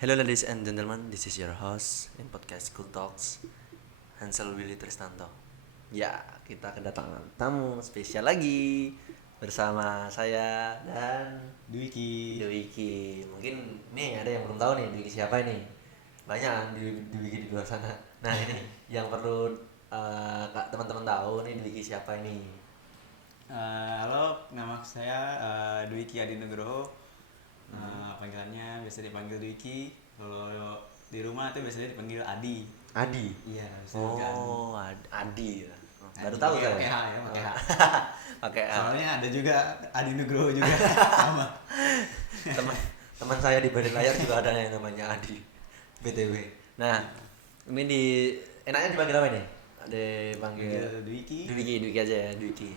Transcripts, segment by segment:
Hello ladies and gentlemen, this is your host in podcast Cool Talks, Hansel Willy Tristanto. Ya, kita kedatangan tamu spesial lagi bersama saya dan Dwiki. Dwiki. Mungkin nih ada yang belum tahu nih Dwiki siapa ini. Banyak Dwiki di luar sana. Nah ini yang perlu teman-teman tahu nih Dwiki siapa ini. Halo, nama saya Dwiki Adi Nugroho. Panggilannya biasa dipanggil Dwiki. Kalau di rumah tuh biasanya dipanggil Adi. Adi. Iya, biasa dipanggil Adi. Oh, Adi ya. Baru Adi, tahu pakai saya. H ya, pakai H. Pakai H. Soalnya ada juga Adi Nugroho juga sama. Teman saya di balik layar juga ada yang namanya Adi, BTW. Nah, ini enaknya dipanggil apa nih? Dipanggil Dwiki. Dwiki aja ya, Dwiki.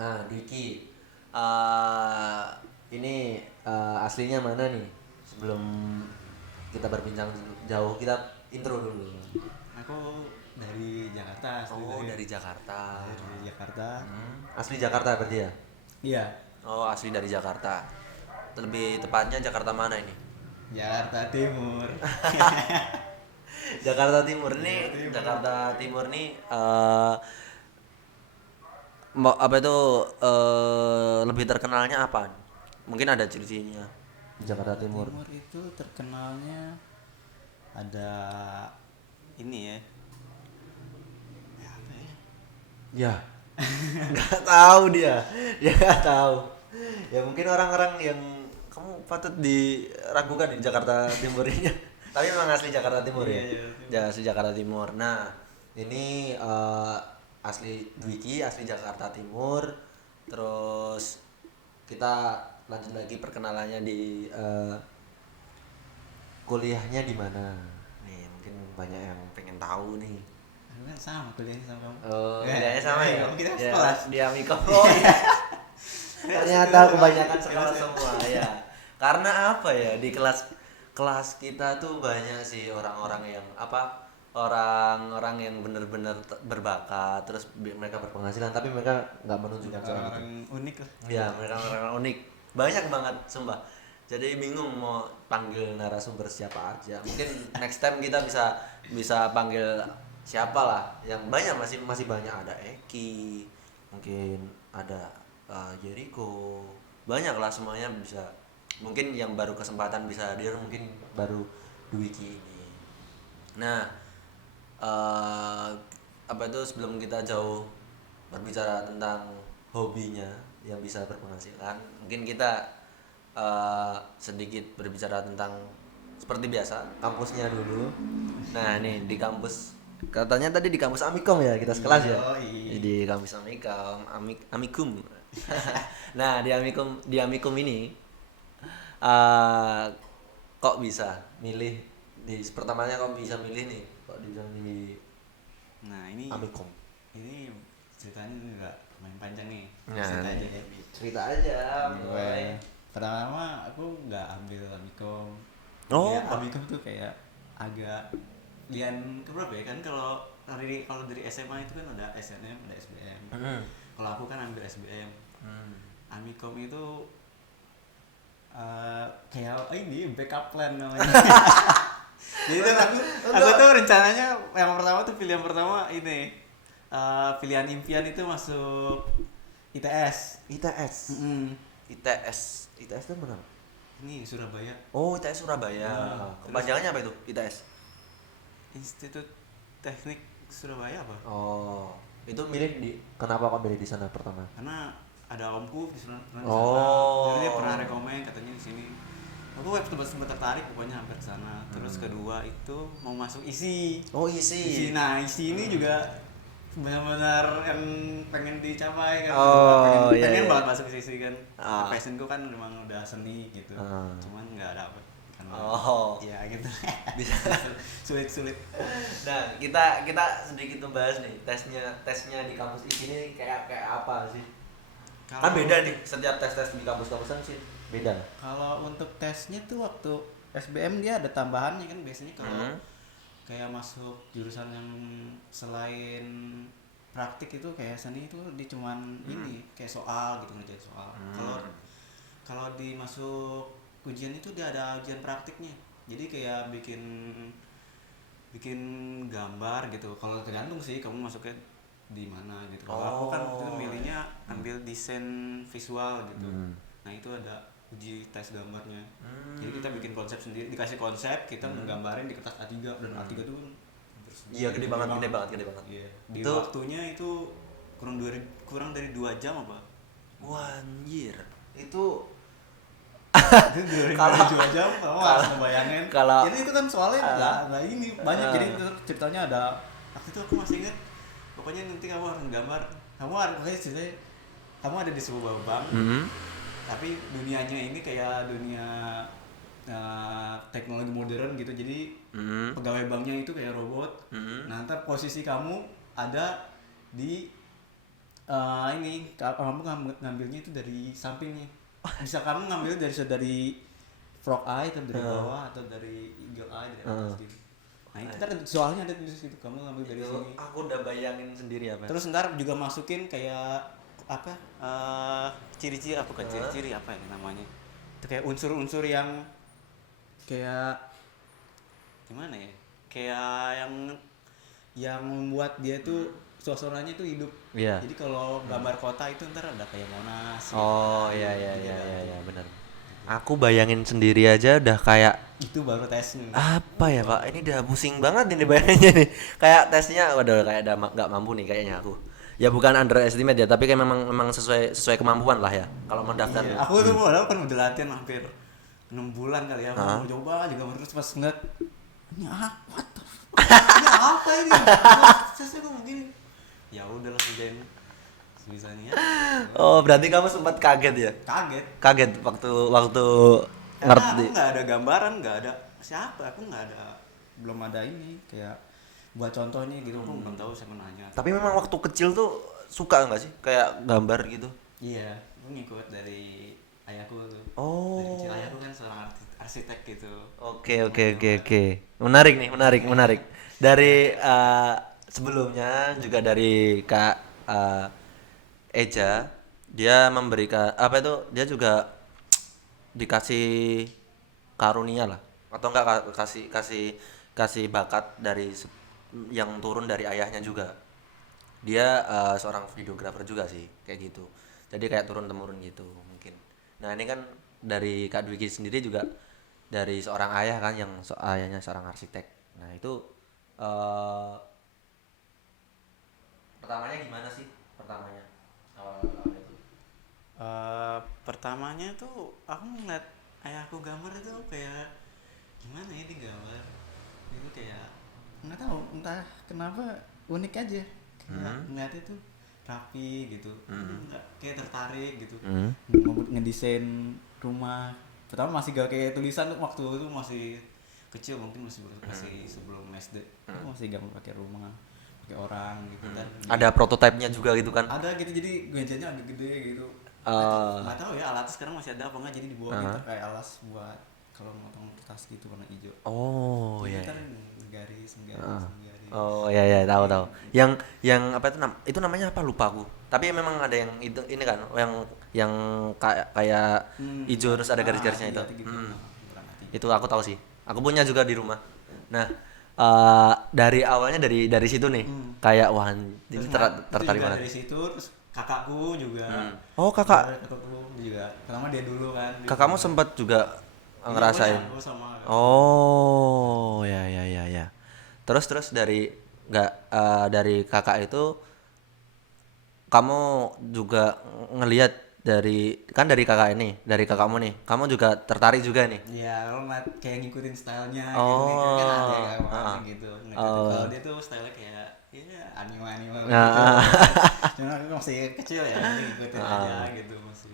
Nah, Dwiki, ini aslinya mana nih? Sebelum kita berbincang jauh, kita intro dulu. Aku dari Jakarta. Oh, dari Jakarta. Dari Jakarta. Asli Jakarta berarti ya? Iya. Oh, asli dari Jakarta. Lebih tepatnya Jakarta mana ini? Jakarta Timur. Jakarta Timur nih, Jakarta Timur nih apa itu lebih terkenalnya apa? Mungkin ada ciri-cirinya. Jakarta Timur. Timur itu terkenalnya ada ini ya. Ya apa ya? Ya. Nggak tahu dia nggak tahu. Ya mungkin orang-orang yang kamu patut diragukan di Jakarta Timur ini. Tapi memang asli Jakarta Timur ya. Iya, Ya, asli Jakarta Timur. Nah, ini asli Dwiki, asli Jakarta Timur. Terus kita lanjut lagi perkenalannya di kuliahnya di mana. Nih, mungkin banyak yang pengen tahu nih. Aku kan sama kuliahnya sama kamu. Oh, kuliahnya sama ya? Kita Ya, sekelas. di Amikom. Oh iya. Ternyata kebanyakan sekolah semua ya. Karena apa ya, di kelas kita tuh banyak sih orang-orang yang orang-orang yang benar-benar berbakat, terus mereka berpenghasilan tapi mereka nggak menunjukkan soal itu. Orang unik lah. Ya, mereka orang unik. Banyak banget sumpah. Jadi bingung mau panggil narasumber siapa aja. Mungkin next time kita bisa panggil siapa lah. Yang banyak masih banyak, ada Eki, mungkin ada Jericho. Banyak lah, semuanya bisa. Mungkin yang baru kesempatan bisa hadir mungkin baru Dwiki ini. Nah, apa itu sebelum kita jauh berbicara tentang hobinya yang bisa berpenghasilan, mungkin kita sedikit berbicara tentang seperti biasa kampusnya dulu. Nah, nih di kampus, katanya tadi di kampus Amikom ya, kita sekelas ya. Di kampus Amikom, Amikum. Nah, di Amikum ini kok bisa milih pertamanya kok bisa milih nih, kok bisa milih Nah ini Amikom? ini ceritanya nggak main panjang nih. Nah, Cerita aja ya. cerita aja mulai. Pertama aku nggak ambil Amikom. Oh, Ya, Amikom tuh kayak agak lian keberapa ya kan, kalau dari SMA itu kan ada SNM, ada SBM. Kalau aku kan ambil SBM. Amikom itu kayak ini backup plan namanya. Jadi tuh aku tuh rencananya yang pertama tuh pilihan pertama ini pilihan impian itu masuk ITS. ITS. ITS itu mana? Ini Surabaya. Oh, ITS Surabaya. Kepanjangannya apa itu ITS? Institut Teknik Surabaya apa? Oh, itu kenapa kok milih di sana pertama? Karena ada omku di sana. Oh. Jadi dia pernah rekomen katanya di sini. Aku sempat tertarik pokoknya hampir ke sana. Terus kedua itu mau masuk ISI. Oh, isi. Nah, ISI ini juga benar-benar yang pengen dicapai kan. Oh, pengen iya. banget masuk ISI kan. Ah. Passionku kan memang udah seni gitu. Ah. Cuman nggak dapet kan. Oh. Ya gitu. Bisa. sulit. Nah, kita sedikit membahas nih tesnya di kampus ISI ini kayak apa sih? Kan beda nih, setiap tes di kampus-kampusan sih beda. Kalau untuk tesnya tuh waktu SBM dia ada tambahannya kan, biasanya kalau kayak masuk jurusan yang selain praktik itu kayak seni itu dia cuman ini kayak soal gitu, ngerjain soal. Kalau di masuk ujian itu dia ada ujian praktiknya. Jadi kayak bikin gambar gitu. Kalau tergantung sih kamu masuknya di mana gitu. Kalau aku kan itu milihnya ambil desain visual gitu. Nah itu ada uji tes gambarnya. Jadi kita bikin konsep sendiri, dikasih konsep, kita menggambarin di kertas A3 dan A3 itu kan Iya, gede banget. Iya. Di Itu waktunya itu kurang dari 2 jam apa? wah, anjir. Itu Itu dari 2 jam kamu harus ngebayangin. kalau- Jadi itu kan soalnya nggak ini banyak. Jadi itu ceritanya ada waktu itu aku masih inget. Pokoknya nanti kamu harus gambar. Pokoknya ceritanya kamu ada di sebuah bank. Tapi dunianya ini kayak dunia teknologi modern gitu. Jadi pegawai banknya itu kayak robot. Nah, ntar posisi kamu ada di ini kamu ngambilnya itu dari samping nih. Bisa kamu ngambil dari frog eye atau dari bawah atau dari eagle eye dari atas gitu. Nah itu ntar soalnya ada di situ kamu ngambil dari itu sini. aku udah bayangin sendiri apa. Terus ntar juga masukin kayak apa ciri-ciri apa bukan ciri-ciri apa ya namanya? Itu kayak unsur-unsur yang kayak gimana ya? Kayak yang membuat dia tuh suasananya tuh hidup. Iya. Jadi kalau gambar kota itu ntar ada kayak Monas. Oh, gitu. iya Jadi ada benar. Aku bayangin sendiri aja udah kayak itu baru tesnya. apa ya Pak? Ini udah pusing banget ini bayangannya nih. Kayak tesnya waduh kayak udah nggak mampu nih kayaknya aku. Ya bukan underestimate ya, tapi kayak memang sesuai kemampuan lah ya. Kalau mau daftar. Iya, aku tuh padahal kan udah latihan hampir 6 bulan kali ya. Aku mau coba juga terus pas ngeliat ini what the fuck? Ini apa ini? Terus aku begini. Ya udah lah kerjain sebisanya. Oh, berarti kamu sempat kaget ya? Kaget. Kaget waktu Karena ngerti. aku nggak ada gambaran, nggak ada siapa, aku nggak ada, belum ada ini kayak buat contohnya gitu. Aku belum tahu siapa nanya. Tapi memang waktu kecil tuh suka nggak sih kayak gambar gitu? Iya, aku ngikut dari ayahku tuh. Oh. Dari kecil ayahku kan seorang arsitek gitu. Oke. Menarik. Dari sebelumnya juga dari Kak Eja, dia memberikan apa itu? Dia juga dikasih karunia lah atau enggak kasih bakat dari yang turun dari ayahnya juga. Dia seorang videografer juga sih kayak gitu. Jadi kayak turun temurun gitu mungkin. Nah, ini kan dari Kak Dwiki sendiri juga dari seorang ayah kan yang ayahnya seorang arsitek. Nah, itu pertamanya gimana sih? Awal itu. Pertamanya tuh aku ngeliat ayahku gambar itu kayak gimana ya di gambar itu kayak nggak tahu entah kenapa unik aja kayak ngeliatnya tuh rapi gitu. Nggak kayak tertarik gitu. Ngedesain rumah pertama masih gak kayak tulisan waktu itu masih kecil mungkin masih sebelum SD. Aku masih gak pakai rumah pakai orang gitu kan. Ada prototipenya juga gitu kan? Ada gitu jadi gajahnya ada gede gitu. Nggak tahu ya alatnya sekarang masih ada apa nggak jadi dibawa gitu kayak alas buat kalau motong kertas gitu warna hijau. Oh Jadi iya. ntar garis. Oh iya tahu. Yang apa itu namanya apa lupa aku. Tapi memang ada yang itu ini kan yang kayak hijau terus ada garis-garisnya itu. Gitu. Itu aku tahu sih. Aku punya juga di rumah. Nah, dari awalnya dari situ nih. Kayak wah ini tertarik banget. Dari situ terus kakakku juga. Oh, kakak. Kakakku juga. Pertama dia dulu kan. Kakakmu sempat juga ngerasain. Iya, aku sama. Oh, ya. Terus dari kakak itu kamu juga ngelihat dari kakak ini, dari kakakmu nih. Kamu juga tertarik juga nih. Iya, kalau ngeliat kayak ngikutin stylenya Oh. gitu kan ada kayak gitu. Kalau dia tuh stylenya kayak ya anime gitu. Cuma aku masih kecil ya, jadi ngikutin aja gitu masih.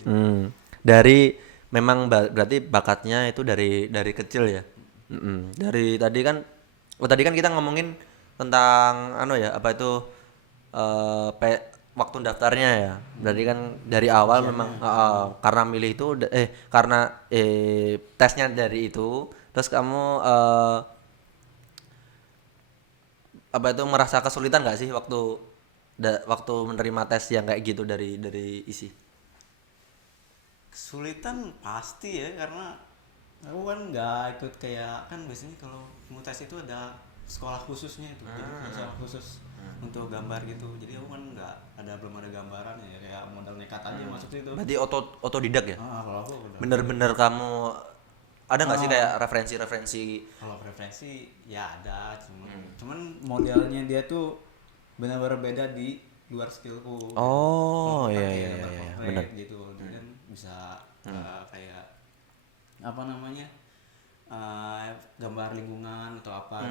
Dari memang berarti bakatnya itu dari kecil ya. Dari tadi kan kita ngomongin tentang apa itu waktu daftarnya ya. Berarti kan dari awal memang karena milih itu karena tesnya dari itu, terus kamu apa itu merasa kesulitan nggak sih waktu menerima tes yang kayak gitu dari isi? Kesulitan pasti ya karena Aku kan nggak ikut kayak kan biasanya kalau mau tes itu ada sekolah khususnya itu, jadi sekolah khusus untuk gambar gitu. Jadi aku kan belum ada gambaran ya, kayak modal nekat aja masuk situ. Berarti otodidak ya? Kalau aku udah. Bener-bener kamu ada nggak sih Oh. kayak referensi-referensi? Kalau preferensi ya ada, cuman modelnya dia tuh benar-benar beda di luar skillku. Oh, Kalau iya, kan kayak iya, gambar iya, portrait bener. gitu, dia kan bisa kayak apa namanya gambar lingkungan atau apa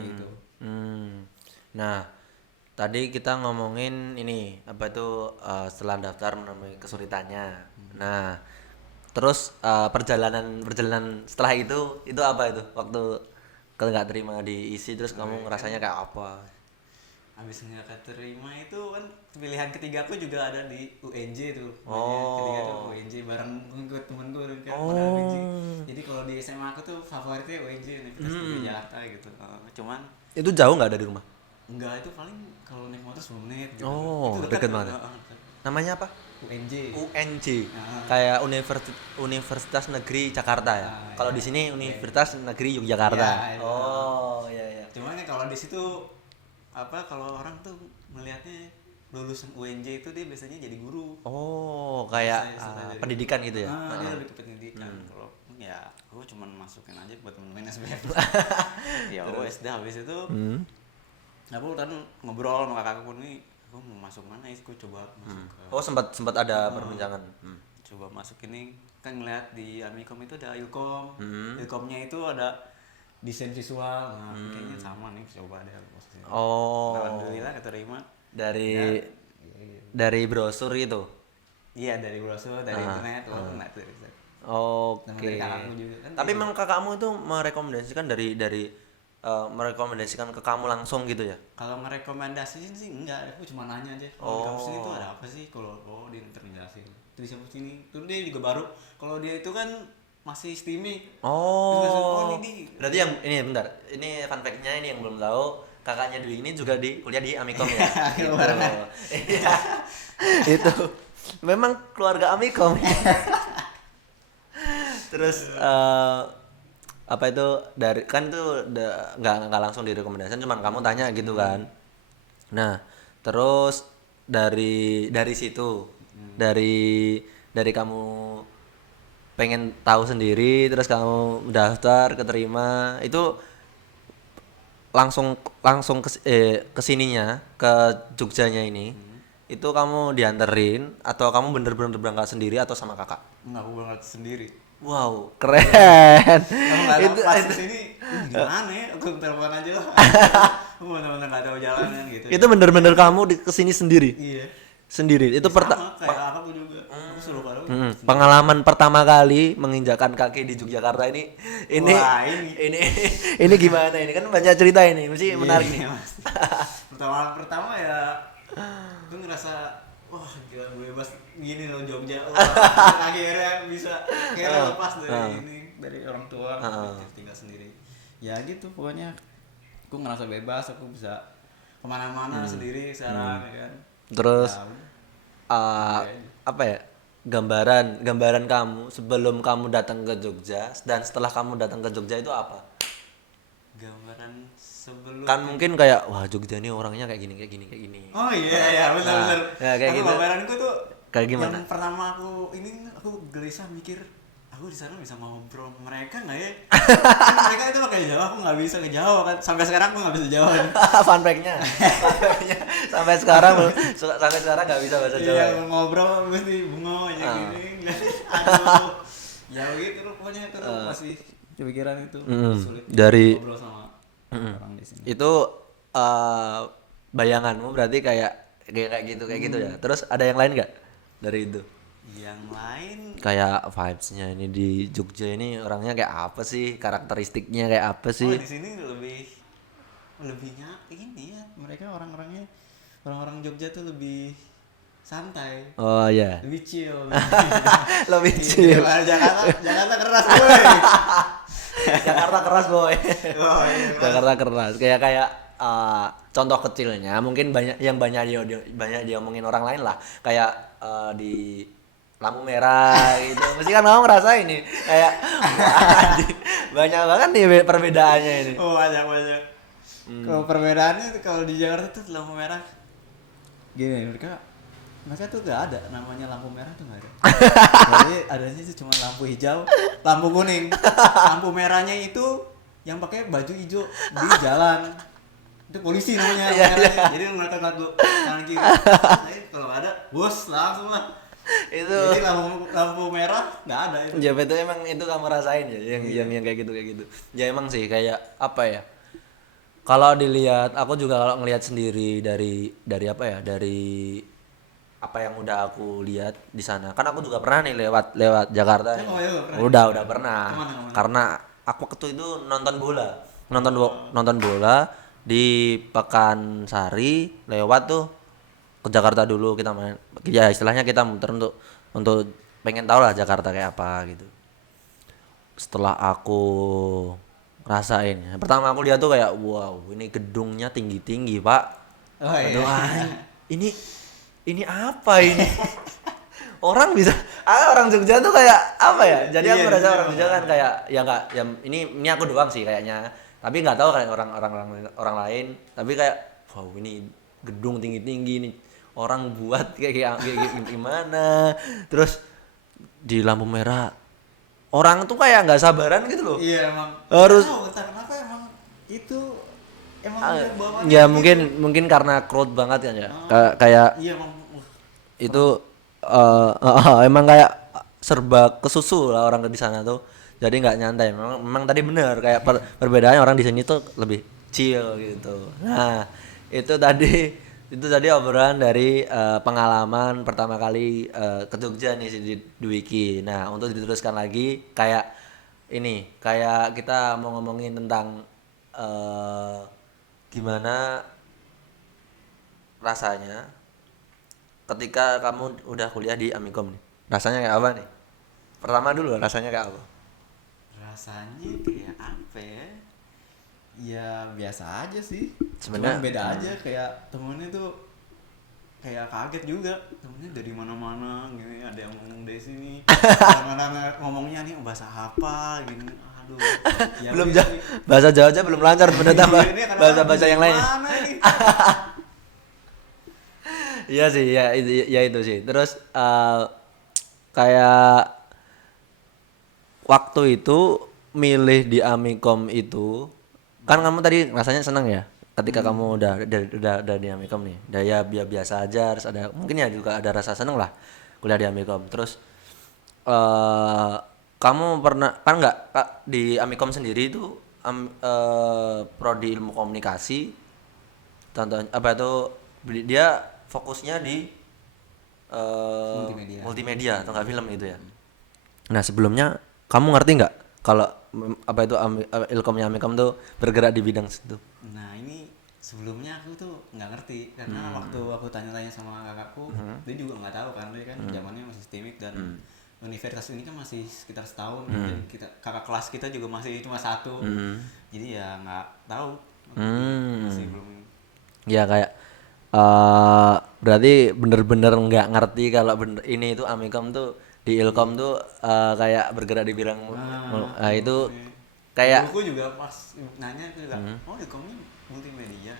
gitu. Hmm. Nah, tadi kita ngomongin ini apa itu setelah daftar menemui kesulitannya. Nah, terus perjalanan setelah itu apa itu? Waktu kalau nggak terima diisi terus kamu ngerasanya kayak apa? Habis nggak keterima itu kan pilihan ketiga aku juga ada di UNJ tuh. Oh. Ketiga tuh UNJ bareng temen gue kan Oh. modal UNJ. Jadi kalau di SMA aku tuh favoritnya UNJ Universitas Negeri Jakarta gitu. Cuman Itu jauh nggak dari rumah? enggak, itu paling kalau naik motor 10 menit gitu. Oh, Itu deket kan, banget. Namanya apa? UNJ. UNJ. Ah. Kayak Universitas Negeri Jakarta ya. Ah, Kalau iya. di sini Universitas Negeri Yogyakarta. Iya, iya. Oh, iya iya. Cuman kan kalau di situ apa kalau orang tuh melihatnya lulusan UNJ itu dia biasanya jadi guru. Oh, kayak Selesai jadi pendidikan gitu ya. dia lebih ke pendidikan. Kalau ya aku cuman masukin aja buat temen-temen SBM. Ya wes dah habis itu aku kan ngobrol sama kakakku nih, aku mau masuk mana ya, aku coba masuk ke Oh, sempat ada perbincangan. coba masuk ini kan ngeliat di Amikom itu ada Ilkom. Ilkomnya itu ada desain visual. Nah, kayaknya sama nih, coba deh aku masuk sini. Oh. Alhamdulillah keterima. Dari dari brosur gitu. Iya, dari brosur, dari internet, nah itu dari situ. Sama Oke. dari kakakku juga kan. Tapi memang kakakmu itu merekomendasikan dari merekomendasikan ke kamu langsung gitu ya? Kalau merekomendasiin sih enggak, aku cuma nanya aja. Kalau di kampus ini tuh ada apa sih? Kalau dia terjelasin. Itu di kampus ini. Terus dia juga baru. Kalau dia itu kan masih steaming. Oh. Ini Berarti yang ini bentar. Ini fun fact-nya ini yang belum tahu. Kakaknya Dwi ini juga di kuliah di Amikom ya. Gitu. Iya. Itu. Memang keluarga Amikom. Terus apa itu dari kan itu nggak langsung direkomendasikan cuman kamu tanya gitu kan. Nah, terus dari situ dari kamu pengen tahu sendiri terus kamu daftar keterima itu langsung kesininya ke Jogjanya ini itu kamu dianterin atau kamu bener-bener berangkat sendiri atau sama kakak? enggak, aku berangkat sendiri. Wow, keren. Aku nggak tahu pas kesini gimana ya, aku telepon aja lah. Aku benar-benar nggak tahu jalannya gitu. Itu bener-bener kamu kesini sendiri? Iya. Sendiri. Itu Sama kayak aku juga. Aku suruh kalau pengalaman pertama kali menginjakan kaki di Yogyakarta ini Wah, ini gimana ini kan banyak cerita ini mesti menarik nih. Iya, Mas. Pertama ya gue ngerasa wah gila gue bebas gini loh Jogja. Wah, akhirnya lepas dari ini dari orang tua tinggal sendiri. Ya gitu pokoknya aku ngerasa bebas, aku bisa kemana-mana sendiri sekarang ya kan. Terus Ya, apa ya gambaran kamu sebelum kamu datang ke Jogja dan setelah kamu datang ke Jogja itu apa? gambaran sebelum Kan mungkin kayak wah Jogja ini orangnya kayak gini. oh iya benar. ya, kayak gitu. Gambaranku tuh Kayak gimana? yang pertama aku gelisah mikir aku di sana bisa ngobrol mereka nggak ya? Kan mereka itu pakai Jawa, aku nggak bisa ke Jawa kan. Sampai sekarang aku nggak bisa Jawa. Fun fact-nya. sampai sekarang nggak bisa bahasa Jawa. Iya, Ya? ngobrol mesti bungo ya gini. Aduh. Ya gitu loh pokoknya itu masih kepikiran itu sulit Dari- ngobrol sama orang di sini. Itu bayanganmu berarti kayak gitu ya. Terus ada yang lain nggak dari itu? Yang lain Kayak vibes-nya ini di Jogja ini orangnya kayak apa sih? Karakteristiknya kayak apa sih? di sini lebihnya ini ya mereka orang-orang Jogja tuh lebih santai, Oh iya. lebih chill. Lebih chill. Jakarta keras boy. Jakarta keras boy. Oh, iya, keras. Jakarta keras. Kayak contoh kecilnya mungkin banyak diomongin orang lain lah. Kayak di lampu merah gitu. Mesti kan kamu ngerasain nih kayak wah, anjing, banyak banget nih perbedaannya ini. Oh banyak banyak. Kalau perbedaannya tuh kalau di Jakarta tuh lampu merah gini, mereka tuh gak ada namanya lampu merah tuh gak ada. Jadi adanya tuh cuma lampu hijau, lampu kuning. Lampu merahnya itu yang pakai baju hijau di jalan. Itu polisi namanya lampu merahnya. Jadi mereka ngeliat kanan kiri. Jadi kalau ada bos langsung lah. Itu Jadi lampu merah nggak ada itu. ya betul, emang itu kamu rasain ya yang kayak gitu. Ya emang sih kayak apa ya? Kalau dilihat, aku juga kalau ngelihat sendiri dari apa ya? Dari apa yang udah aku lihat di sana. Kan aku juga pernah nih lewat Jakarta. Oh, iya, pernah. Udah pernah. Kemana? Karena aku waktu itu nonton bola. Nonton bola di Pekansari, lewat tuh ke Jakarta dulu kita main. Ya istilahnya kita muter untuk pengen tahu lah Jakarta kayak apa gitu. Setelah aku rasain, pertama aku lihat tuh kayak wow, ini gedungnya tinggi pak. Oh iya. Aduh, ini apa ini? Orang bisa, orang Jogja tuh kayak apa ya? Jadi Iya, aku merasa iya, orang Jogja kan kayak ya nggak, ya ini aku doang sih kayaknya. Tapi nggak tahu kayak orang lain. Tapi kayak wow, ini gedung tinggi ini orang buat kayak gimana? Terus di lampu merah orang tuh kayak nggak sabaran gitu loh. Iya emang. Harus Entah kenapa emang itu emang udah bawaannya ya gitu. mungkin karena crowd banget kan ya. Kayak Iya emang. itu emang kayak serba kesusu lah orang di sana tuh. Jadi nggak nyantai. Memang tadi bener kayak perbedaannya orang di sini tuh lebih chill gitu. Nah, itu tadi obrolan dari pengalaman pertama kali ke Jogja nih si Dwiki. Nah, untuk diteruskan lagi kayak kita mau ngomongin tentang gimana rasanya ketika kamu udah kuliah di Amikom nih. Rasanya kayak apa nih? Pertama dulu rasanya kayak apa? Rasanya kayak apa ya? Ya biasa aja sih. Sebenarnya Cuman beda aja kayak temennya tuh kayak kaget juga, temennya dari mana-mana gini, ada yang ngomong dari sini, mana-mana ngomongnya nih bahasa apa gini, aduh. Ya belum udah jauh, sih. bahasa Jawa aja belum lancar, bener tambah Iya, ini kadang-kadang bahasa-bahasa yang lain. mana ini? Iya sih, itu sih. Terus kayak waktu itu milih di Amikom itu kan kamu tadi rasanya seneng ya ketika kamu udah di Amikom nih. Daya biasa aja, terus ada mungkin ya juga ada rasa seneng lah kuliah di Amikom. Terus kamu pernah kan nggak di Amikom sendiri itu prodi ilmu komunikasi, contohnya apa itu dia fokusnya di multimedia atau nggak film gitu ya. Nah sebelumnya kamu ngerti nggak kalau apa itu ilkomnya Amikom tuh bergerak di bidang situ? Nah ini sebelumnya aku tuh nggak ngerti karena waktu aku tanya-tanya sama kakakku, dia juga nggak tahu kan, dia kan zamannya masih STIMIK dan universitas ini kan masih sekitar setahun, jadi kakak kelas kita juga masih cuma satu, jadi ya nggak tahu, masih belum. Ya kayak berarti bener-bener nggak ngerti kalau ini itu Amikom tuh di Ilkom tuh kayak bergerak di bidang itu kayak Guruku juga pas nanya itu juga, oh Ilkomnya multimedia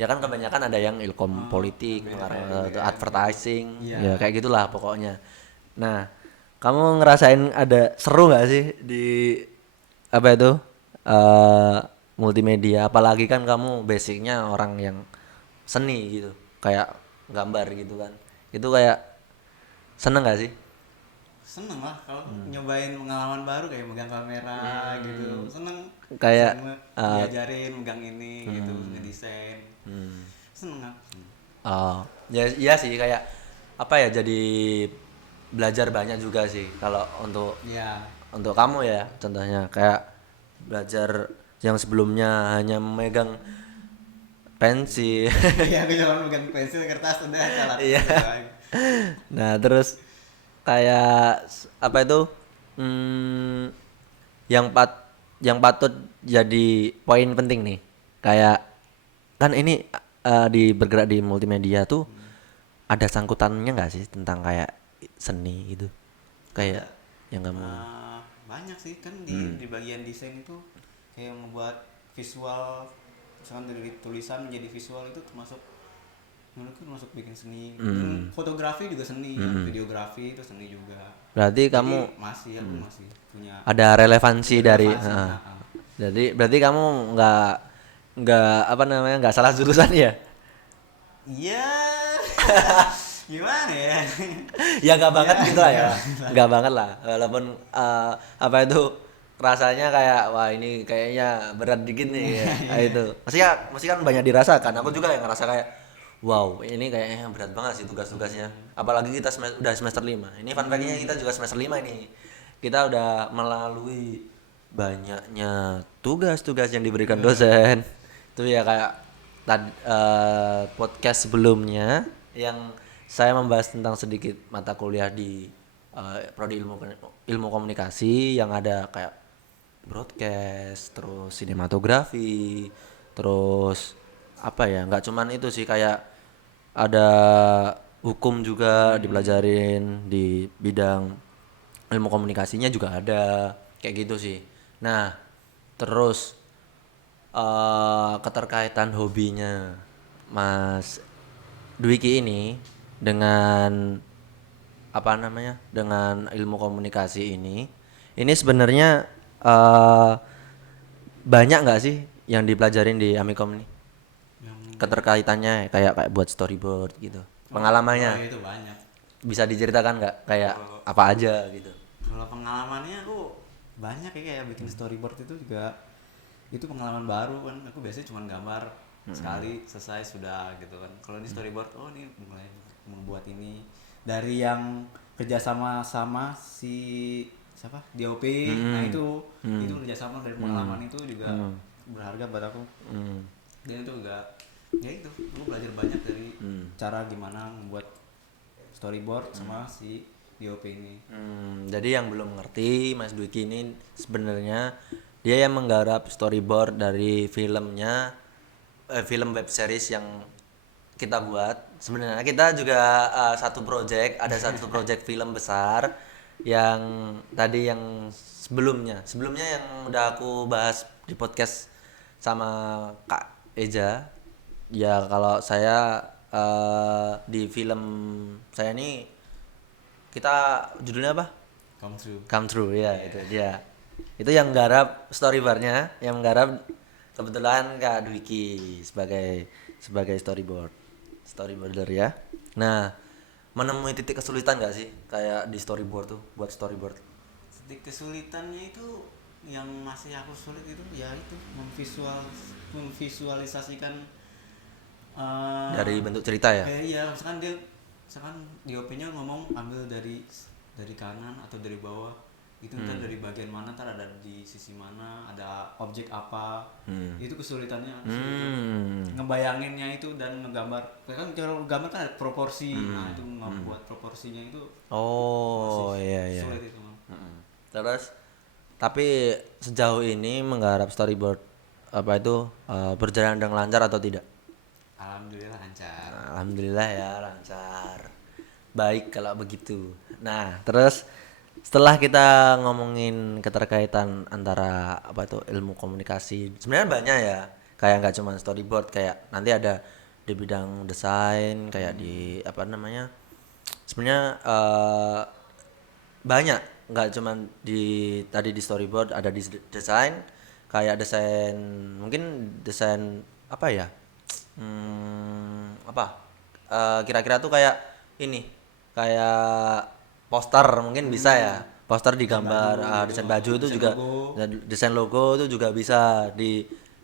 ya kan kebanyakan ada yang Ilkom politik, advertising, ya kayak gitulah pokoknya. Nah, kamu ngerasain ada seru nggak sih di apa itu multimedia? Apalagi kan kamu basicnya orang yang seni gitu, kayak gambar gitu kan. Itu kayak seneng nggak sih? Seneng lah kalau nyobain pengalaman baru kayak megang kamera gitu, seneng. Kayak diajarin megang ini gitu, ngedesain, seneng lah. Oh, ya iya sih kayak apa ya, jadi belajar banyak juga sih kalau untuk kamu ya, contohnya kayak belajar yang sebelumnya hanya memegang pensil. Iya, aku cuma megang pensil, kertas, udah salah. Iya. Nah terus kayak apa itu yang patut jadi poin penting nih, kayak kan ini di bergerak di multimedia tuh ada sangkutannya nggak sih tentang kayak seni gitu kayak yang kamu Banyak sih kan di bagian desain itu kayak ngebuat visual, misalkan dari tulisan menjadi visual itu termasuk, menurutku termasuk bikin seni. Dan fotografi juga seni ya, videografi itu seni juga. berarti Jadi kamu aku masih punya ada relevansi dari relevansi. jadi berarti kamu nggak apa namanya nggak salah jurusan ya. Iya. Gimana ya? Ya nggak banget gitu lah ya, Iya. nggak banget lah walaupun apa itu rasanya kayak wah ini kayaknya berat dikit nih ya. Itu masih kan banyak dirasakan, aku juga yang ngerasa kayak wow ini kayaknya berat banget sih tugas-tugasnya, apalagi kita udah semester 5 ini fun fact-nya, kita juga semester 5 ini kita udah melalui banyaknya tugas-tugas yang diberikan dosen itu ya kayak podcast sebelumnya yang saya membahas tentang sedikit mata kuliah di prodi ilmu komunikasi yang ada kayak broadcast, terus sinematografi, terus apa ya nggak cuman itu sih kayak ada hukum juga dipelajarin di bidang ilmu komunikasinya juga ada kayak gitu sih. Nah terus keterkaitan hobinya Mas Dwiki ini dengan apa namanya dengan ilmu komunikasi ini sebenarnya eh, banyak nggak sih yang dipelajarin di Amikom ini Yang keterkaitannya kayak buat storyboard gitu pengalamannya itu banyak. bisa diceritakan nggak kayak apa aja gitu. Kalau pengalamannya aku banyak ya, kayak bikin storyboard itu juga itu pengalaman baru kan. Aku biasanya cuma gambar sekali selesai sudah gitu kan. Kalau di storyboard ini mulai membuat ini dari yang kerjasama sama si siapa DOP. Nah itu kerjasama dari pengalaman itu juga berharga buat aku. Dan itu juga ya itu aku belajar banyak dari cara gimana membuat storyboard sama si DOP ini. Jadi yang belum ngerti Mas Dwiki ini sebenarnya dia yang menggarap storyboard dari filmnya film web series yang kita buat. Sebenarnya kita juga ada satu project film besar yang tadi yang sebelumnya yang udah aku bahas di podcast sama Kak Eja. Ya kalau saya di film saya ini kita judulnya apa? Come true. Come True ya itu dia. Itu yang garap storyboardnya, yang garap kebetulan Kak Dwiki sebagai storyboarder ya. Nah, menemui titik kesulitan nggak sih kayak di storyboard tuh buat storyboard? Titik kesulitannya itu yang masih aku sulit itu ya itu memvisualisasikan Dari bentuk cerita ya? kayak iya misalkan DOP-nya ngomong ambil dari kanan atau dari bawah itu ntar dari bagian mana, ntar ada di sisi mana, ada objek apa. Itu kesulitannya ngebayanginnya itu dan ngegambar kan. Kalau gambar kan ada proporsi. Nah itu membuat proporsinya itu Oh masih iya. sulit itu. Terus tapi sejauh ini menggarap storyboard apa itu berjalan dengan lancar atau tidak? Alhamdulillah lancar. Alhamdulillah ya lancar. Baik kalau begitu. Nah, terus setelah kita ngomongin keterkaitan antara apa itu ilmu komunikasi, sebenarnya banyak ya. Kayak nggak cuma storyboard, kayak nanti ada di bidang desain, kayak di apa namanya? Sebenarnya banyak, nggak cuma tadi di storyboard, ada di desain, kayak desain mungkin desain apa ya? Apa kira-kira tuh kayak ini kayak poster mungkin bisa ya, poster digambar desain baju itu juga desain logo itu juga bisa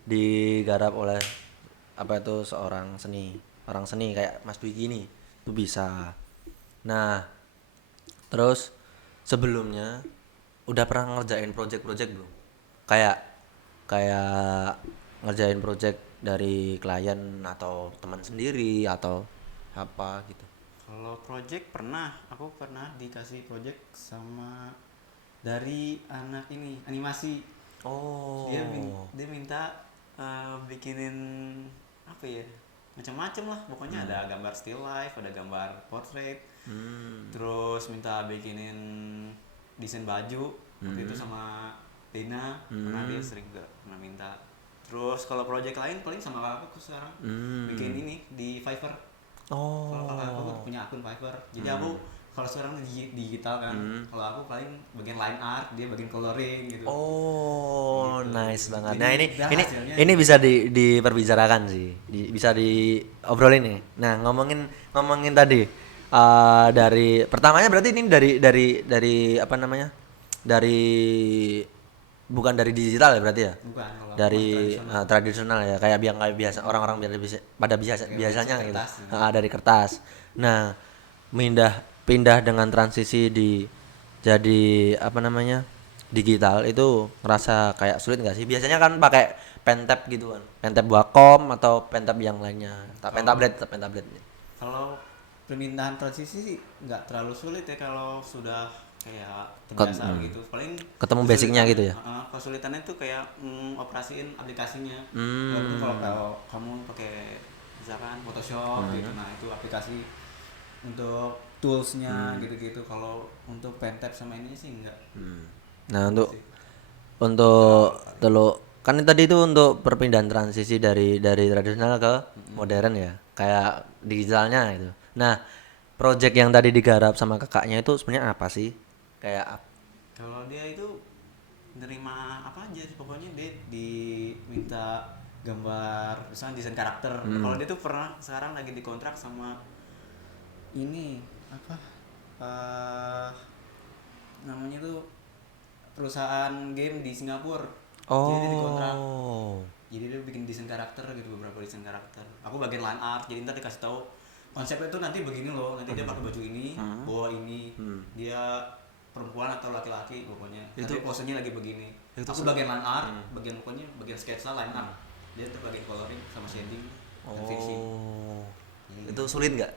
digarap oleh apa itu orang seni kayak Mas Dwi gini itu bisa. Nah terus sebelumnya udah pernah ngerjain project-project belum, kayak kayak ngerjain project dari klien atau teman sendiri atau apa gitu? Kalau project aku pernah dikasih project sama dari anak ini animasi. Oh. Dia minta bikinin apa ya? macam-macam lah pokoknya. Ada gambar still life, ada gambar portrait, Hmm. terus minta bikinin desain baju waktu itu sama Tina, karena dia sering juga pernah minta. Terus kalau project lain paling sama kakakku sekarang bikin ini di Fiverr. Kalau kakakku Oh. punya akun Fiverr, jadi aku kalau sekarang digital kan, kalau aku paling bagian line art, dia bagian coloring gitu. Oh, Gitu. nice banget. Jadi Nah, ini udah ini hasilnya ini gitu. bisa diperbicarakan sih. Bisa diobrolin nih. Nah, ngomongin tadi dari pertamanya berarti ini dari apa namanya? Dari bukan dari digital ya berarti ya? Bukan, kalau aku Dari masih tradisional. tradisional ya, kayak biasa orang-orang pada Kayak biasanya masih gitu. kertas gitu. Dari kertas. Nah, pindah dengan transisi jadi apa namanya? Digital itu ngerasa kayak sulit nggak sih? Biasanya kan pakai pentap gitu kan. Pentap Wacom atau pentap yang lainnya. Pentablet. Kalau permintaan transisi sih nggak terlalu sulit ya kalau sudah kayak Ket- terbiasa gitu. Paling Ketemu basicnya gitu ya? kesulitannya tuh kayak operasiin aplikasinya. Walaupun Hmm. kalau kamu pakai misalkan Photoshop gitu, nah itu aplikasi untuk toolsnya gitu-gitu. Kalau untuk pentap sama ini sih enggak. Nah, untuk Sih. untuk dulu kan tadi itu untuk perpindahan transisi dari tradisional ke modern ya, kayak digitalnya itu. Nah, project yang tadi digarap sama kakaknya itu sebenarnya apa sih? Kayak Kalau dia itu nerima apa aja sih, pokoknya dia diminta gambar misalnya desain karakter. Kalau dia tuh pernah sekarang lagi dikontrak sama ini apa eh namanya tuh perusahaan game di Singapura. Jadi dia dikontrak. oh. Jadi dia bikin desain karakter gitu, beberapa desain karakter. Aku bagian line art, jadi ntar dikasih tahu konsepnya tuh nanti begini loh. Nanti dia pakai baju ini, bawa ini. Dia perempuan atau laki-laki pokoknya. Nanti posenya lagi begini. Aku bagian line art, bagian pokoknya bagian sketsa line art. Dia tuh bagian coloring sama shading dan finishing. Oh. Gitu. Itu sulit nggak?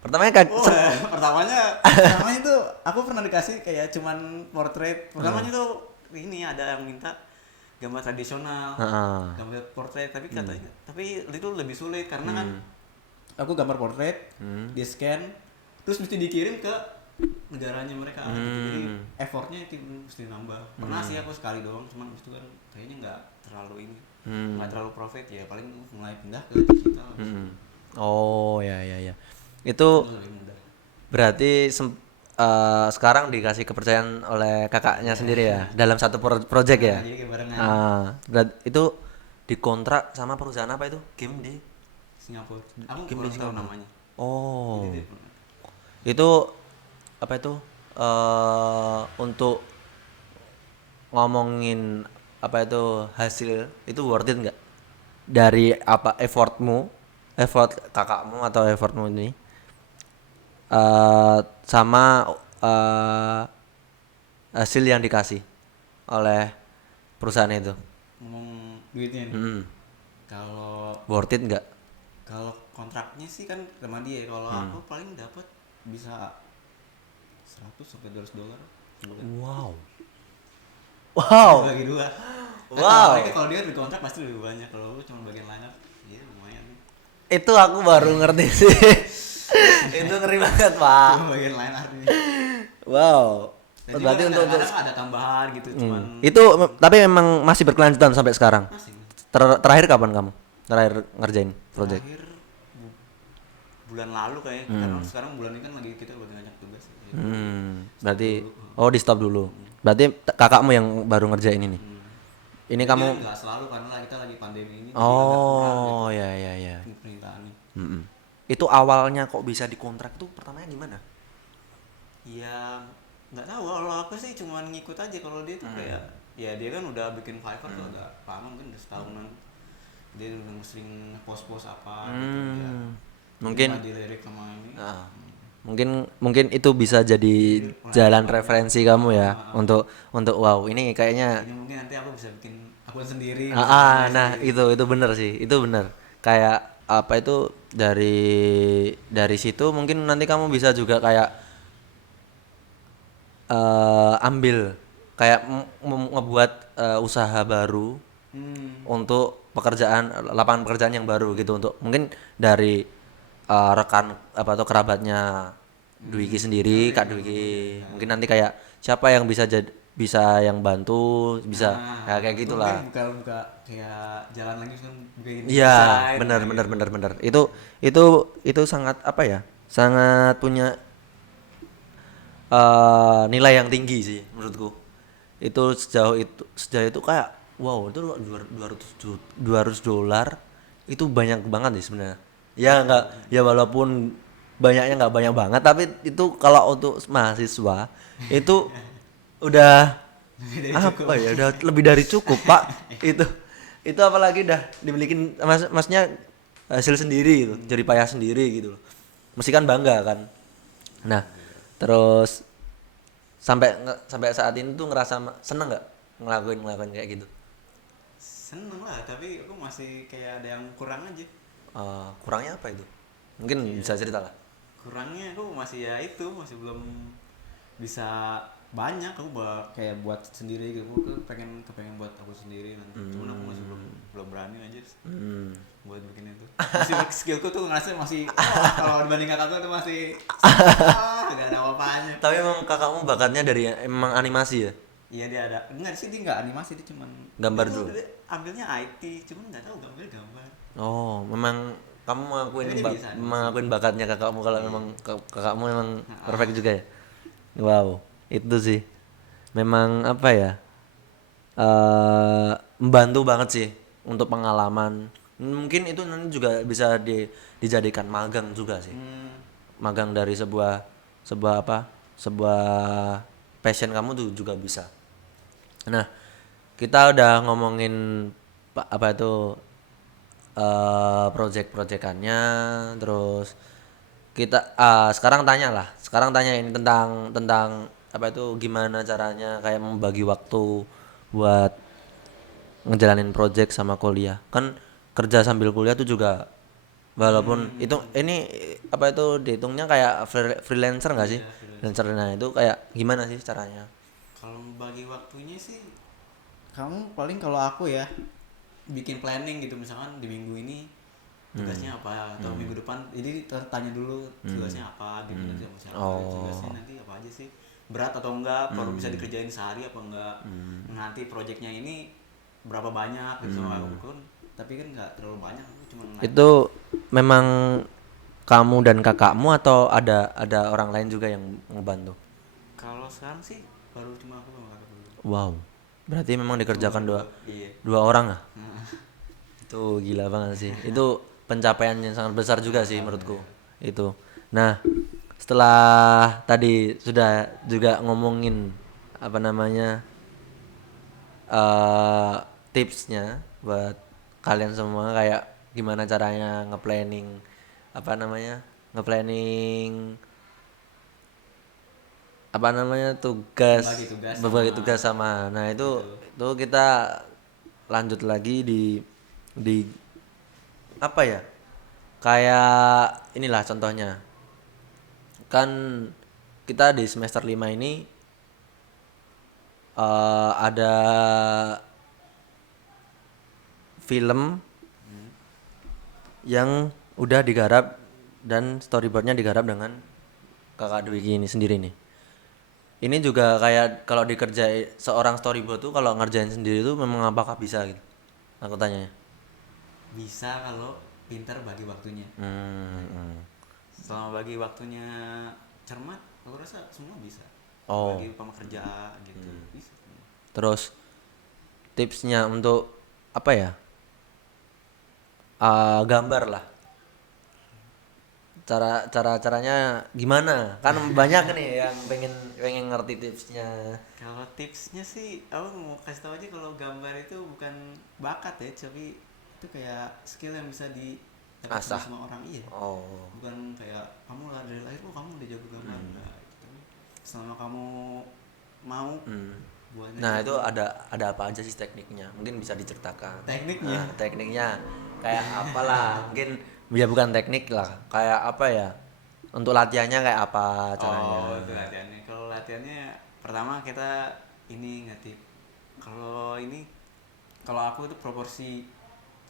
Pertamanya kan Oh, pertamanya tuh aku pernah dikasih kayak cuman portrait. Pertamanya tuh ini ada yang minta gambar tradisional, gambar portrait, tapi katanya tapi itu lebih sulit karena kan aku gambar portrait, di scan, terus mesti dikirim ke negaranya mereka. Gitu. Jadi effortnya itu mesti nambah. Pernah sih aku sekali doang, cuman itu kan kayaknya nggak terlalu ini, nggak terlalu profit ya, paling mulai pindah ke digital. Oh, ya. Itu Itu lebih mudah. berarti sekarang dikasih kepercayaan oleh kakaknya sendiri ya dalam satu project ya. Nah, jadi kayak barengan. Itu dikontrak sama perusahaan apa itu? Game di Singapura. Aku Game di kurang tahu Singapura. namanya. Oh. Jadi dia Itu apa itu? Untuk ngomongin apa itu hasil itu worth it nggak? Dari apa effort kakakmu atau effortmu ini sama hasil yang dikasih oleh perusahaan itu. ngomong duitnya nih. Hmm. Kalau Worth it nggak? kalau kontraknya sih kan sama dia. Kalau aku paling dapat bisa 100 sampai $200 sebulan. Wow. Bagi dua. Wow. Apalagi kalau dia dikontrak pasti lebih banyak. Kalau lu cuma bagian line up, ya lumayan. Itu aku baru ngerti sih. Itu ngeri banget, Pak. Cuma bagian line up nih. Wow. Dan Berarti juga untuk kadang-kadang ada tambahan gitu, cuman itu tapi memang masih berkelanjutan sampai sekarang. masih. Terakhir kapan kamu? Terakhir ngerjain project? Terakhir bulan lalu kayaknya, karena sekarang bulan ini kan lagi kita lagi banyak tugas. Ya. Berarti di stop dulu. Berarti kakakmu yang baru ngerjain ini. Ini Jadi kamu nggak selalu karena kita lagi pandemi ini. Oh, jadi ya. agak kurang gitu permintaannya. Itu awalnya kok bisa dikontrak tuh pertamanya gimana? Ya nggak tahu, kalau aku sih cuma ngikut aja. Kalau dia tuh kayak ya dia kan udah bikin Fiverr tuh agak lama, mungkin udah setahunan. Dia udah sering post-post apa gitu ya. Mungkin Dia dilirik sama ini. mungkin itu bisa jadi jalan referensi kamu ya untuk wow ini kayaknya Jadi mungkin nanti aku bisa bikin akun sendiri. nah itu bener sih, itu bener. Kayak apa itu dari situ mungkin nanti kamu bisa juga kayak ambil kayak ngebuat usaha baru untuk lapangan pekerjaan yang baru gitu, untuk mungkin dari rekan apa atau kerabatnya Dwiki sendiri, Kak Dwiki. Mungkin nanti kayak siapa yang bisa yang bantu, bisa ya, kayak Atau gitulah. mungkin buka kayak jalan lagi kan bikin Iya, desain benar kayak benar gitu. benar benar. Itu sangat apa ya? Sangat punya nilai yang tinggi sih menurutku. Itu sejauh itu kayak wow, itu 200 dolar itu banyak banget sih sebenarnya. Ya nggak, ya walaupun banyaknya nggak banyak banget, tapi itu kalau untuk mahasiswa itu udah Dari apa cukup. ya, udah lebih dari cukup Pak. Itu apalagi udah dimilikin masnya hasil sendiri gitu, jadi payah sendiri gitu loh, mesti kan bangga kan. Nah terus sampai saat ini tuh ngerasa seneng nggak ngelakuin kayak gitu? Seneng lah, tapi aku masih kayak ada yang kurang aja. Kurangnya apa itu, mungkin Iya. bisa cerita lah. Kurangnya aku masih ya itu, masih belum bisa banyak. Aku kayak buat sendiri gitu. Aku kepengen buat aku sendiri nanti. Cuman aku masih belum belum berani aja buat bikin itu. Masih skillku tuh ngerasa masih kalau dibanding kakakku tuh masih gak ada apa-apanya. Tapi emang kakakmu bakatnya dari emang animasi ya, Iya dia ada. Enggak sih, dia nggak animasi, dia cuman dia gambar tuh dulu. dia ambilnya IT, cuman nggak tahu gambar. Oh, memang kamu Tapi dia bisa animasi. mengakuin bakatnya kakakmu kalau Iya. memang kakakmu memang perfect Ah, juga ya. Wow, itu sih memang apa ya, membantu banget sih untuk pengalaman. Mungkin itu nanti juga bisa dijadikan magang juga sih. hmm, Magang dari sebuah sebuah apa? Sebuah passion kamu tuh juga bisa. Nah, kita udah ngomongin apa itu project-projectannya, terus kita sekarang tanyain tentang tentang apa itu, gimana caranya kayak membagi waktu buat ngejalanin project sama kuliah. Kan kerja sambil kuliah tuh juga, walaupun itu ini apa itu dihitungnya kayak freelancer nggak sih? iya freelance. Freelancer, nah itu kayak gimana sih caranya? Kalau bagi waktunya sih, kamu paling kalau aku ya bikin planning gitu, misalkan di minggu ini tugasnya apa, atau minggu depan jadi tanya dulu tugasnya apa, gimana sih sama siapa, Oh. tugasnya nanti apa aja sih, berat atau enggak, baru bisa dikerjain sehari apa enggak, nanti projectnya ini berapa banyak gitu sama aku kan. Tapi kan nggak terlalu banyak, aku cuma Itu memang kamu dan kakakmu atau ada orang lain juga yang ngebantu? kalau sekarang sih baru cuma aku sama kakak dulu. Wow. Berarti memang Cuma dikerjakan berdua, iya. dua orang ah. Itu gila banget sih. Itu pencapaian yang sangat besar juga sih menurutku. Itu. Nah, setelah tadi sudah juga ngomongin apa namanya, eh tipsnya buat kalian semua, kayak gimana caranya nge-planning apa namanya? Nge-planning apa namanya, Bagi tugas, tugas berbagi sama tugas sama. Nah, itu itu. kita lanjut lagi di apa ya? Kayak inilah contohnya. Kan kita di semester 5 ini ada film yang udah digarap dan storyboardnya digarap dengan kakak Dwiki ini sendiri nih. Ini juga kayak kalau dikerjain seorang storyboard tuh, kalau ngerjain sendiri tuh memang apakah bisa gitu? Aku tanya. Bisa kalau pintar bagi waktunya. Hmm. Selama bagi waktunya cermat, aku rasa semua bisa. Oh, Bagi umpama kerja gitu, bisa semua. terus tipsnya untuk apa ya? Gambar lah. Caranya gimana? Kan banyak nih yang pengen pengen ngerti tipsnya. Kalau tipsnya sih, aku mau kasih tahu aja kalau gambar itu bukan bakat ya, tapi itu kayak skill yang bisa didapat sama Asah. semua orang, iya. Oh. Bukan kayak kamu lah dari lahir kamu udah jago gambar, enggak gitu. Tapi selama kamu mau buat Nah, aja itu dulu. ada apa aja sih tekniknya? Mungkin bisa diceritakan. Tekniknya. Nah, tekniknya kayak apalah? Mungkin ya bukan teknik lah. Kayak apa ya? Untuk latihannya kayak apa caranya? Oh, itu latihannya. Kalau latihannya pertama kita ini ngatip. Kalau ini Kalau aku itu proporsi.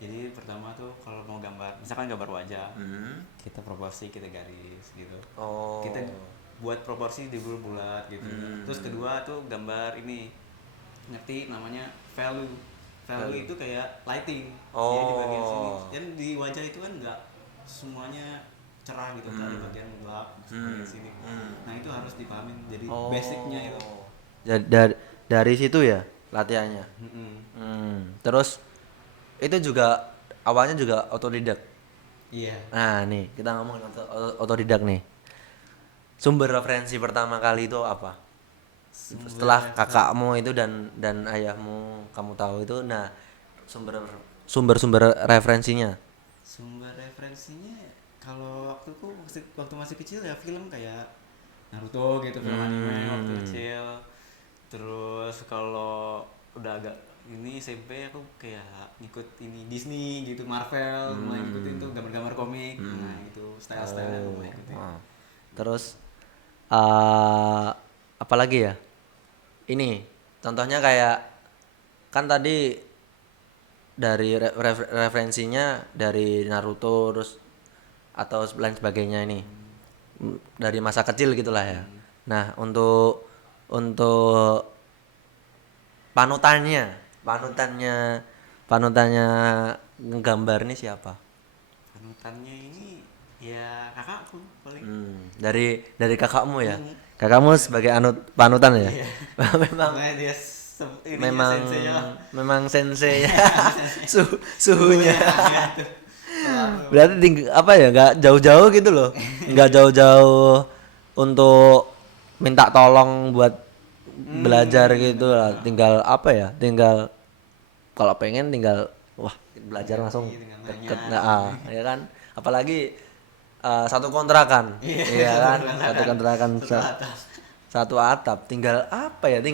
Jadi pertama tuh kalau mau gambar, misalkan gambar wajah, kita proporsi, kita garis gitu. Oh. Kita buat proporsi di bulat gitu. Terus kedua tuh gambar ini, ngerti namanya value. Value itu kayak lighting. Jadi di bagian sini. Dan di wajah itu kan nggak semuanya cerah gitu, kan di bagian gelap di bagian sini. Nah itu harus dipahamin. Jadi basicnya itu. Jadi dari situ ya latihannya. Terus itu juga awalnya juga otodidak. Iya. Nah nih kita ngomongin otodidak nih. Sumber referensi pertama kali itu apa? Setelah kakakmu itu dan ayahmu kamu tahu itu, nah sumber referensinya. Sumber referensinya kalau waktu masih kecil ya film kayak Naruto gitu, film anime waktu kecil. Terus kalau udah agak ini SMP aku kayak ngikut ini Disney gitu, Marvel, mulai ngikutin tuh gambar-gambar komik. Nah itu style-style aku mulai ikutin. Terus apalagi ya? Ini contohnya kayak kan tadi dari referensinya dari Naruto terus atau lain sebagainya ini dari masa kecil gitulah ya. Nah untuk panutannya ngegambar ini siapa? Panutannya ini ya kakakku paling. Dari kakakmu ya. Kakakmu sebagai panutan ya. memang Makanya dia memang sensei-nya lah. memang sensei ya. Suhunya. Gitu. Berarti apa ya, nggak jauh-jauh gitu loh, nggak jauh-jauh untuk minta tolong buat belajar gitu lah, tinggal apa ya, tinggal kalau pengen tinggal wah belajar langsung deket, ya kan, apalagi satu kontrakan, iya kan, satu kontrakan satu atap, tinggal apa ya,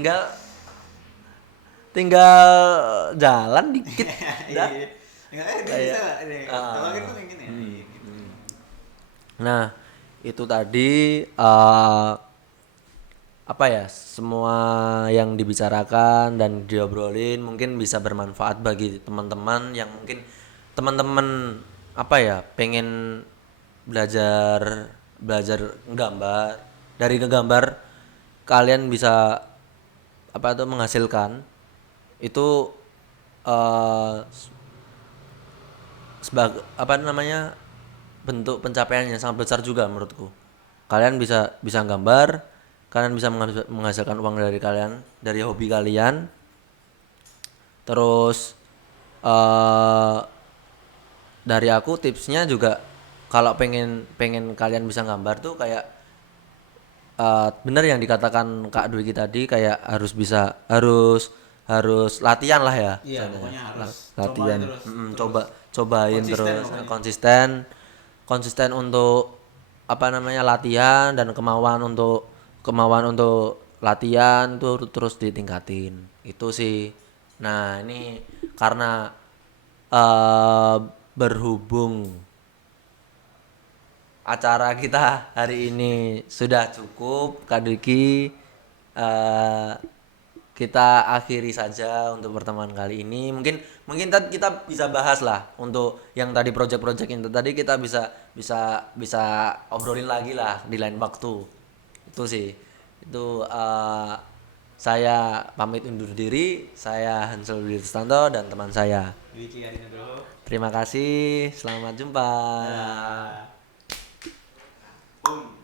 tinggal jalan dikit dah. Nah itu tadi apa ya, semua yang dibicarakan dan diobrolin mungkin bisa bermanfaat bagi teman-teman yang mungkin teman-teman apa ya, pengen belajar nggambar. Dari ngegambar kalian bisa apa itu menghasilkan itu sebagai apa namanya, bentuk pencapaian yang sangat besar juga menurutku. Kalian bisa gambar, kalian bisa menghasilkan uang dari kalian, dari hobi kalian. Terus dari aku tipsnya juga kalau pengen kalian bisa gambar tuh kayak bener yang dikatakan Kak Dwiki tadi, kayak harus latihan lah ya. Iya, pokoknya harus latihan, cobain Konsisten terus, pokoknya. konsisten untuk apa namanya, latihan, dan kemauan untuk latihan tuh terus ditingkatin itu sih. Nah ini karena berhubung acara kita hari ini sudah cukup, Kak Dwiki, kita akhiri saja untuk pertemuan kali ini. Mungkin kita bisa bahas lah untuk yang tadi project itu tadi, kita bisa obrolin lagi lah di lain waktu. Itu sih. Itu saya pamit undur diri. Saya Hansel Wirstanto dan teman saya Dwiki Adina dulu. Terima kasih. Selamat jumpa. Boom.